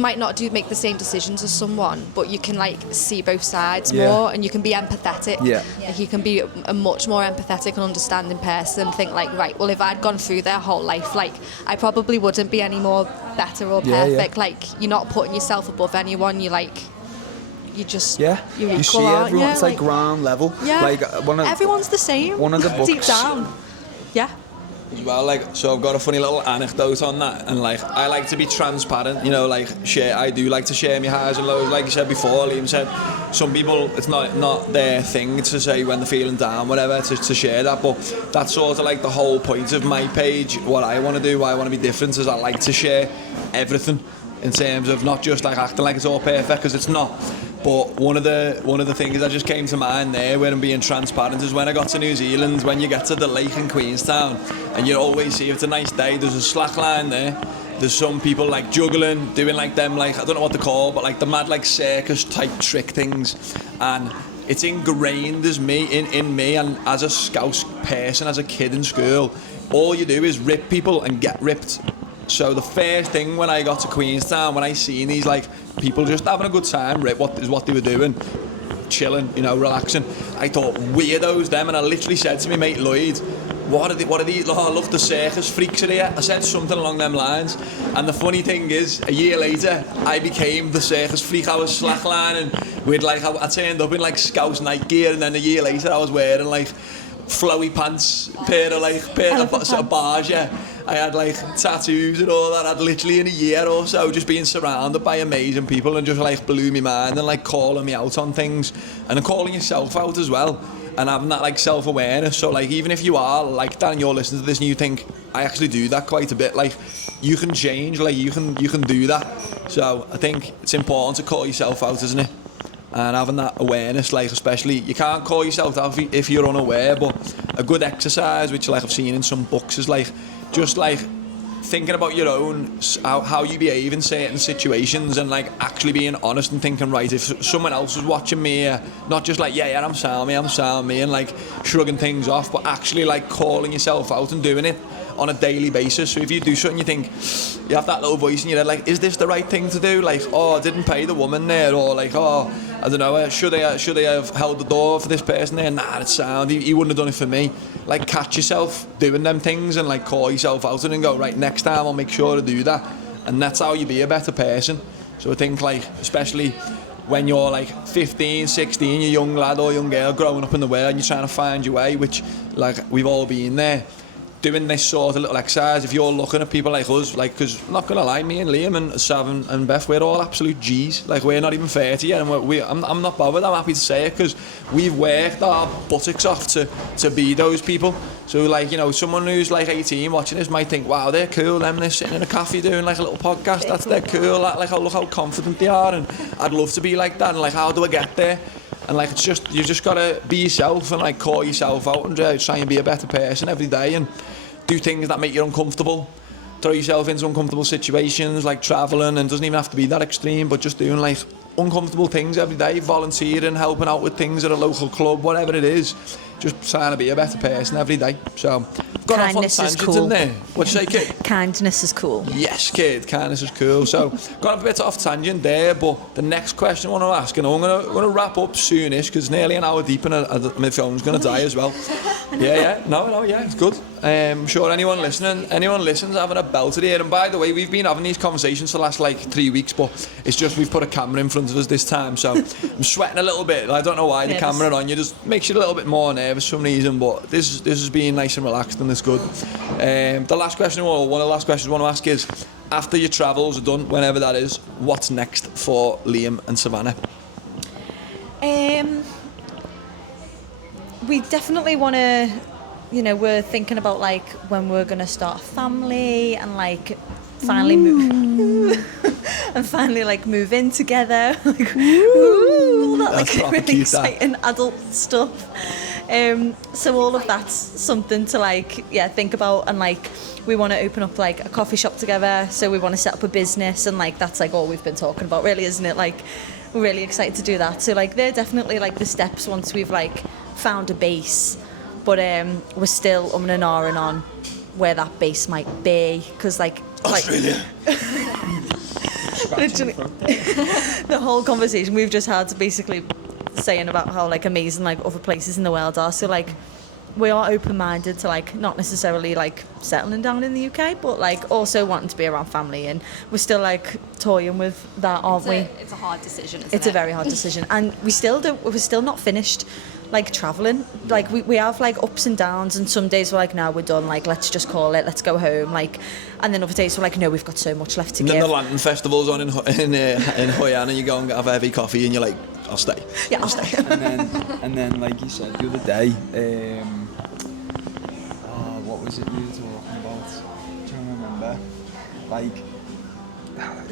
might not make the same decisions as someone, but you can like see both sides more, and you can be empathetic. Like you can be a much more empathetic and understanding person. Think like, right, well, if I'd gone through their whole life, like I probably wouldn't be any more better or perfect. Like you're not putting yourself above anyone. You like. You just you're you equal, see everyone. yeah, It's like ground level. Yeah, like everyone's the same. One of the books. Deep down. Yeah. Well, like, so I've got a funny little anecdote on that, and like, I like to be transparent, like, I do like to share my highs and lows. Like you said before, Liam said, some people, it's not their thing to say when they're feeling down, whatever, to share that, but that's sort of like the whole point of my page. What I want to do, why I want to be different, is I like to share everything, in terms of not just like acting like it's all perfect, because it's not. But one of the things that just came to mind there, where I'm being transparent, is when I got to New Zealand, when you get to the lake in Queenstown, and you always see if it's a nice day, there's a slack line there. There's some people like juggling, doing like them, like, I don't know what they're called, but like the mad like circus type trick things. And it's ingrained as me, in me, and as a Scouse person, as a kid in school, all you do is rip people and get ripped. So the first thing when I got to Queenstown, when I seen these like people just having a good time, what they were doing, chilling, you know, relaxing. I thought, weirdos them, and I literally said to my mate Lloyd, what are these? Oh, look, the circus freaks are here. I said something along them lines, and the funny thing is, a year later, I became the circus freak. I was slacklining with like, I turned up in like Scouse night gear, and then a year later, I was wearing like flowy pants, pair of sort of bars, yeah. I had like tattoos and all that. I'd literally in a year or so just being surrounded by amazing people and just like blew me mind and like calling me out on things and calling yourself out as well and having that like self-awareness. So like even if you are like Dan, you're listening to this and you think I actually do that quite a bit, like you can change, like you can do that. So I think it's important to call yourself out, isn't it? And having that awareness, like especially, you can't call yourself out if you're unaware, but a good exercise, which like I've seen in some books, is like just like thinking about your own, how you behave in certain situations and like actually being honest and thinking, right, if someone else was watching me, not just like, yeah, I'm sound me and like shrugging things off, but actually like calling yourself out and doing it on a daily basis. So if you do something, you think, you have that little voice in your head, like, is this the right thing to do? Like, oh, I didn't pay the woman there, or like, oh, I don't know, should I have held the door for this person there? Nah, it's sound, he wouldn't have done it for me. Like, catch yourself doing them things and like call yourself out and go, right, next time I'll make sure to do that. And that's how you be a better person. So I think like, especially when you're like 15, 16, you're a young lad or young girl growing up in the world and you're trying to find your way, which like we've all been there. Doing this sort of little exercise, if you're looking at people like us, like, because I'm not gonna lie, me and Liam and Sav and Beth, we're all absolute G's. Like, we're not even 30 yet, and I'm not bothered. I'm happy to say it because we've worked our buttocks off to be those people. So, like, you know, someone who's like 18 watching this might think, wow, they're cool. Them, they're sitting in a cafe doing like a little podcast. They're cool. Like, look how confident they are, and I'd love to be like that. And like, how do I get there? And like, it's just, you just gotta be yourself and like call yourself out and try and be a better person every day and do things that make you uncomfortable. Throw yourself into uncomfortable situations like travelling, and doesn't even have to be that extreme, but just doing like uncomfortable things every day, volunteering, helping out with things at a local club, whatever it is. Just trying to be a better person every day. So, I've gone Kindness off on is tangents cool. in there. What'd you say, kid? Kindness is cool. Yes, kid, kindness is cool. So, got a bit off tangent there, but the next question I want to ask, and I'm gonna wrap up soonish because nearly an hour deep and my phone's gonna die as well. Yeah, it's good. I'm sure anyone listens having a belter here. And by the way, we've been having these conversations for the last like 3 weeks, but it's just we've put a camera in front of us this time, so I'm sweating a little bit. I don't know why the camera on you just makes you a little bit more nervous for some reason, but this has been nice and relaxed and it's good. The last question, or one of the last questions I want to ask is, after your travels are done, whenever that is, what's next for Liam and Savannah? We definitely want to, you know, we're thinking about like when we're going to start a family and like finally move and finally like move in together, like all that like really exciting adult stuff. So all of that's something to like think about, and like we want to open up like a coffee shop together, so we want to set up a business, and like that's like all we've been talking about really, isn't it? Like we're really excited to do that. So like they're definitely like the steps once we've like found a base, but we're still and ahhing on where that base might be, because like Australia. Literally, the whole conversation we've just had basically saying about how like amazing like other places in the world are. So like we are open-minded to like not necessarily like settling down in the UK, but like also wanting to be around family, and we're still like toying with that, aren't we? It's a hard decision, isn't it? It's a very hard decision, and we're still not finished like traveling. Like we have like ups and downs, and some days we're like, no, we're done, like let's just call it, let's go home, like, and then other days we're like, no, we've got so much left to and give. Then the Lantern Festival's on in Hoi An, and you go and have a heavy coffee and you're like, I'll stay. Yeah, I'll stay. and then like you said the other day, what was it you were talking about? Do you remember?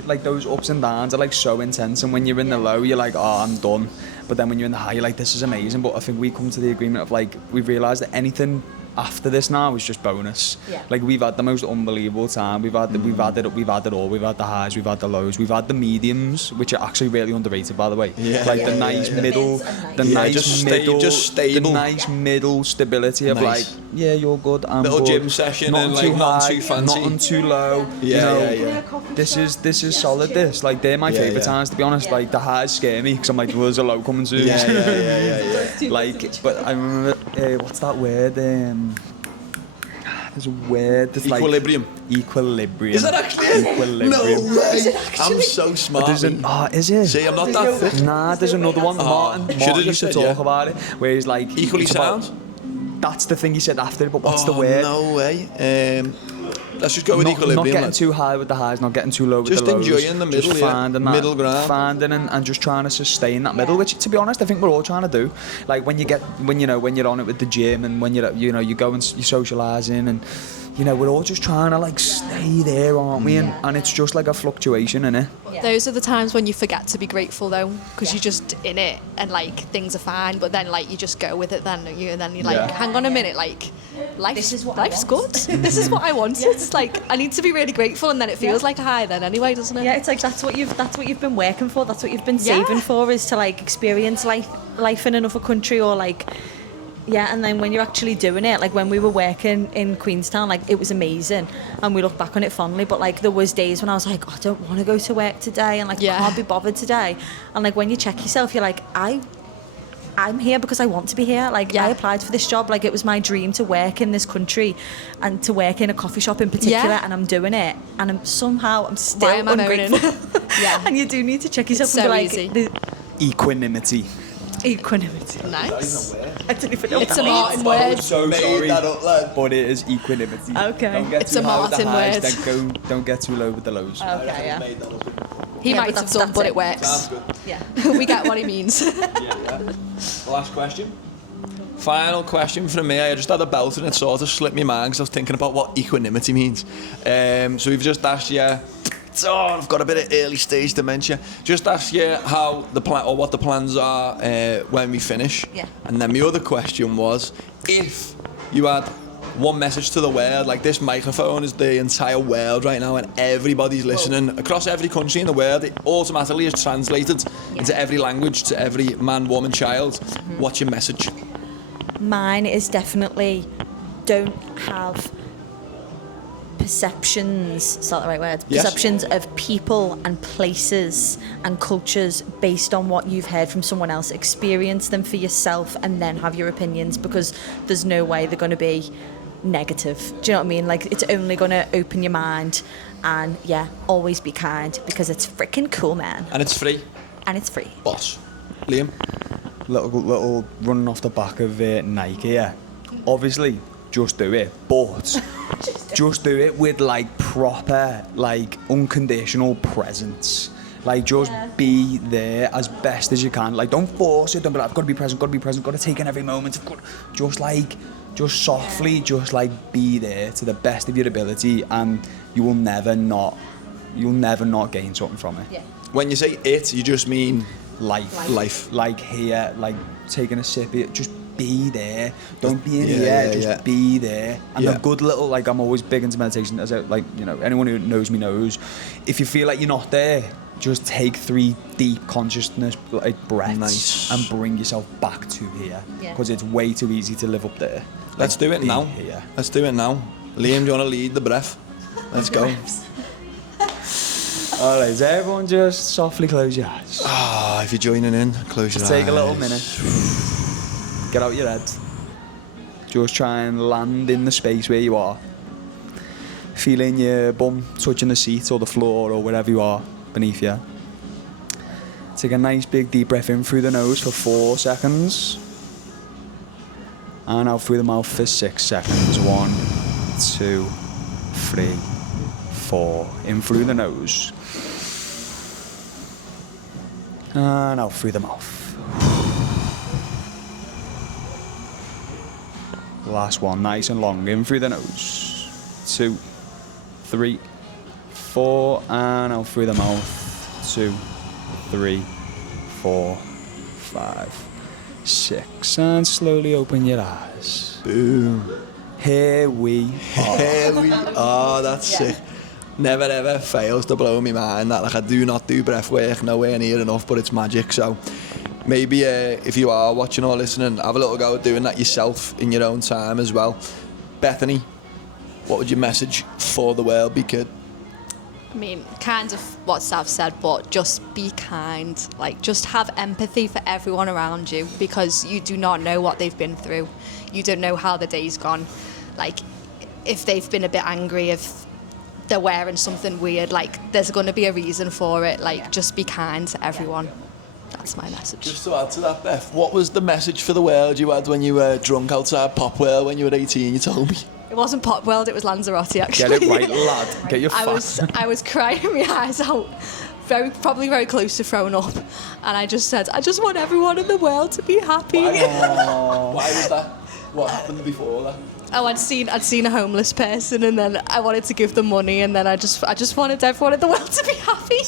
Like those ups and downs are like so intense, and when you're in the low you're like, oh, I'm done, but then when you're in the high you're like, this is amazing. But I think we come to the agreement of like, we've realised that anything after this now is just bonus. Yeah. Like we've had the most unbelievable time. We've had it all. We've had the highs, we've had the lows, we've had the mediums, which are actually really underrated, by the way. Yeah. Like the Yeah, nice yeah, yeah. middle, Mids are nice. the Yeah, nice just middle, just stable. the nice middle stability of Nice. like, yeah, you're good, I'm Little good. gym session and, like, too not high, too fancy. nothing too low. Yeah, you know, yeah. This is solid. This like they're my Yeah, favourite yeah. times, to be honest. Like the highs scare me because I'm like, well, there's a low coming soon. Yeah. Like, but I remember what's that word? There's a word that's Equilibrium. like equilibrium. Is that actually it? Equilibrium. No way. I'm so smart. There's is it? See, I'm not that fit. Nah, there's another one. Martin should've used just to said, talk yeah. about it, where he's like Equally it's about- sound? That's the thing he said after it, but what's the word? No way. Let's just go with Not equilibrium. getting then. too high with the highs, not getting too low with Just the lows. enjoying the middle, just yeah. finding that Middle ground. finding and just trying to sustain that middle. Which, to be honest, I think we're all trying to do. Like when you're on it with the gym and when you go and you're socialising and we're all just trying to like stay there, aren't we? And it's just like a fluctuation, innit? Those are the times when you forget to be grateful though, because you're just in it and like things are fine, but then like you just go with it then, don't you? And then you're like, Yeah. hang on a minute, like life's I good. This is what I wanted. It's like I need to be really grateful, and then it feels like a high then anyway, doesn't it? Yeah, it's like that's what you've been working for. That's what you've been saving for, is to like experience life in another country, or like. Yeah, and then when you're actually doing it, like when we were working in Queenstown, like it was amazing, and we look back on it fondly. But like there was days when I was like, I don't want to go to work today, and like can't be bothered today. And like when you check yourself, you're like, I'm here because I want to be here. Like I applied for this job, like it was my dream to work in this country, and to work in a coffee shop in particular, and I'm doing it, and I'm still Why am I ungrateful. moaning? Yeah. And you do need to check yourself It's and so be like, easy. Equanimity. Equanimity. Nice. I don't even know It's what a that Martin word. So Made sorry, that up, lad. but it is equanimity. Okay. Don't get It's too a high with the Martin highs, word. don't get too low with the lows. means. Okay, yeah. Made that up. He Yeah, might but have done, that's but it. it works. Sounds good. Yeah. We get what he means. Last question. Final question from me. I just had a belt and it sort of slipped my mind because I was thinking about what equanimity means. So we've just asked you. I've got a bit of early stage dementia. Just ask you how the plan or what the plans are when we finish. Yeah. And then my other question was, if you had one message to the world, like this microphone is the entire world right now, and everybody's listening across every country in the world. It automatically is translated into every language to every man, woman, child. What's your message? Mine is definitely don't have perceptions, is that the right word? Yes. Perceptions of people and places and cultures based on what you've heard from someone else. Experience them for yourself and then have your opinions, because there's no way they're going to be negative. Do you know what I mean? Like, it's only going to open your mind, and yeah, always be kind, because it's freaking cool, man. And it's free. And it's free. Boss. Liam? Little running off the back of Nike, yeah. Obviously, just do it, but just do it with like proper, like unconditional presence. Like just be there as best as you can. Like don't force it. Don't be like, I've got to be present. Got to take in every moment. Just softly, just like be there to the best of your ability, and you will never not gain something from it. Yeah. When you say it, you just mean Life. Like here, like taking a sip of it, just be there. Don't be in Yeah, here, just be there. And Yeah. the good little, like I'm always big into meditation, as anyone who knows me knows, if you feel like you're not there, just take 3 deep consciousness like breaths Nice. and bring yourself back to here. Yeah. Because it's way too easy to live up there. Let's do it be now. Here. Let's do it now. Liam, do you want to lead the breath? Let's go. Alright, so everyone just softly close your eyes. If you're joining in, close your eyes. Take a little minute. Get out your head. Just try and land in the space where you are. Feeling your bum touching the seat or the floor or wherever you are beneath you. Take a nice big deep breath in through the nose for 4 seconds. And out through the mouth for 6 seconds. 1, 2, 3, 4. In through the nose. And out through the mouth. Last one, nice and long, in through the nose. 2, 3, 4, and out through the mouth. 2, 3, 4, 5, 6, and slowly open your eyes. Boom. Here we are. Here we are, that's sick. Never ever fails to blow me mind that, like, I do not do breath work nowhere near enough, but it's magic. So maybe if you are watching or listening, have a little go at doing that yourself in your own time as well. Bethany, what would your message for the world be, kid? I mean, kind of what Sav said, but just be kind. Like, just have empathy for everyone around you, because you do not know what they've been through. You don't know how the day's gone. Like, if they've been a bit angry, if they're wearing something weird, like, there's going to be a reason for it. Like, just be kind to everyone. That's my message. Just to add to that, Beth, what was the message for the world you had when you were drunk outside Pop World when you were 18, you told me? It wasn't Pop World, it was Lanzarote, actually. Get it right, lad. Get your facts. I was crying my eyes out, probably very close to throwing up, and I just said, I just want everyone in the world to be happy. Why was that? What happened before that? Oh, I'd seen a homeless person, and then I wanted to give them money, and then I just wanted everyone in the world to be happy.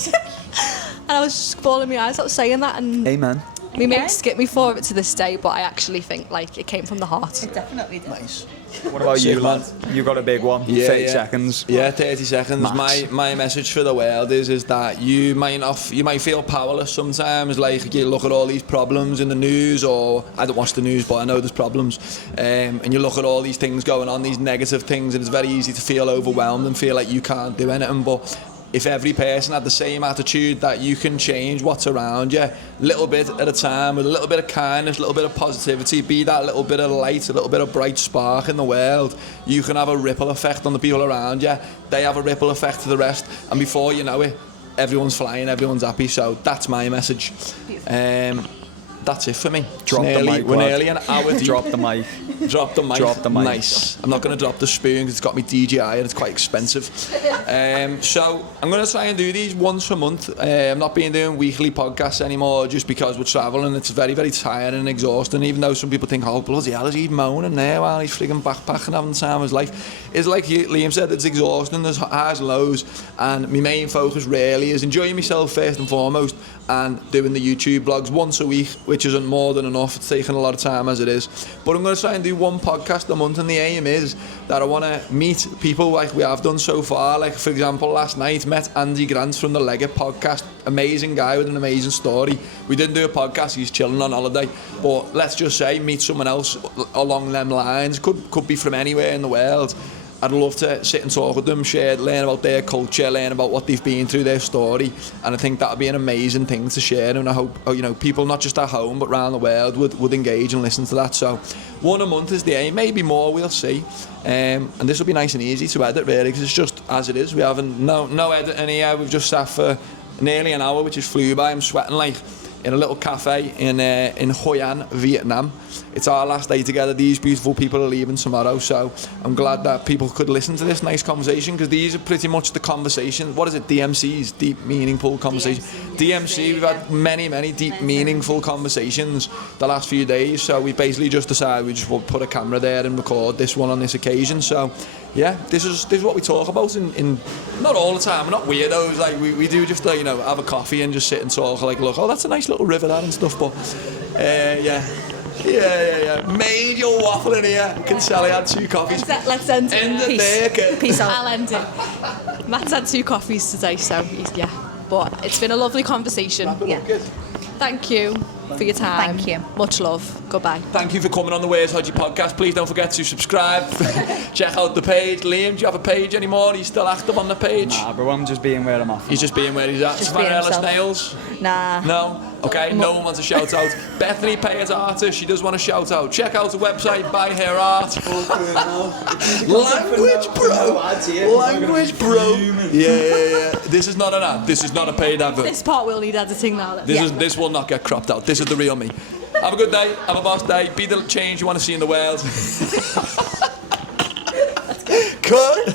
And I was just bawling my eyes out saying that, and Amen. my mates skip me for it to this day, but I actually think, like, it came from the heart. It definitely did. Nice. What about you, lad? You got a big one. 30 seconds. Yeah, 30 seconds. Max. My message for the world is that you might feel powerless sometimes. Like, you look at all these problems in the news, or I don't watch the news, but I know there's problems. And you look at all these things going on, these negative things, and it's very easy to feel overwhelmed and feel like you can't do anything. But if every person had the same attitude that you can change what's around you, little bit at a time, with a little bit of kindness, a little bit of positivity, be that little bit of light, a little bit of bright spark in the world, you can have a ripple effect on the people around you. They have a ripple effect to the rest, and before you know it, everyone's flying, everyone's happy. So that's my message. That's it for me. Drop the mic, We're lad. nearly an hour deep. Drop the mic. Drop the mic. Drop the mic. Nice. I'm not going to drop the spoon because it's got me DJI and it's quite expensive. So I'm going to try and do these once a month. I'm not doing weekly podcasts anymore just because we're travelling. It's very, very tiring and exhausting. Even though some people think, oh, bloody hell, is he moaning there while he's frigging backpacking, having the time of his life? It's like Liam said, it's exhausting. There's highs, lows. And my main focus really is enjoying myself first and foremost, and doing the YouTube vlogs once a week, which isn't more than enough. It's taking a lot of time as it is. But I'm going to try and do one podcast a month, and the aim is that I want to meet people like we have done so far. Like, for example, last night, met Andy Grant from the Leggett podcast. Amazing guy with an amazing story. We didn't do a podcast, he's chilling on holiday. But let's just say, meet someone else along them lines. Could be from anywhere in the world. I'd love to sit and talk with them, learn about their culture, learn about what they've been through, their story, and I think that would be an amazing thing to share. And I hope, people not just at home but around the world would engage and listen to that. So one a month is the aim, maybe more, we'll see. And this will be nice and easy to edit, really, because it's just as it is. We haven't no editing here. We've just sat for nearly an hour, which is flew by. I'm sweating like in a little cafe in Hoi An, Vietnam. It's our last day together. These beautiful people are leaving tomorrow, so I'm glad that people could listen to this nice conversation, because these are pretty much the conversation. What is it? DMCs, deep, meaningful conversation. DMC, we've had many deep, meaningful conversations the last few days, so we basically just decided we just will put a camera there and record this one on this occasion. So yeah, this is what we talk about in not all the time. We're not weirdos. Like we do just have a coffee and just sit and talk. Like, look, oh, that's a nice little river that and stuff. But yeah. Made your waffle in here. Can Sally had 2 coffees? Let's end it. End it there, kid. Peace out. I'll end it. Matt's had 2 coffees today, so yeah. But it's been a lovely conversation. Yeah. Thank you for your time. Thank you. Much love. Goodbye. Thank you for coming on the Where's Hodgie podcast. Please don't forget to subscribe. Check out the page. Liam, do you have a page anymore? Are you still active on the page? Nah, bro, I'm just being where I'm at. He's just being where he's at. Just Savannah being Ellis himself. Nails? Nah. No? Okay, no one wants a shout out. Bethany Payer's artist, she does want a shout out. Check out the website, buy her art. Language bro. Yeah. This is not an ad. This is not a paid advert. This part will need editing now. This will not get cropped out. This is the real me. Have a good day. Have a boss day. Be the change you want to see in the world. Cut.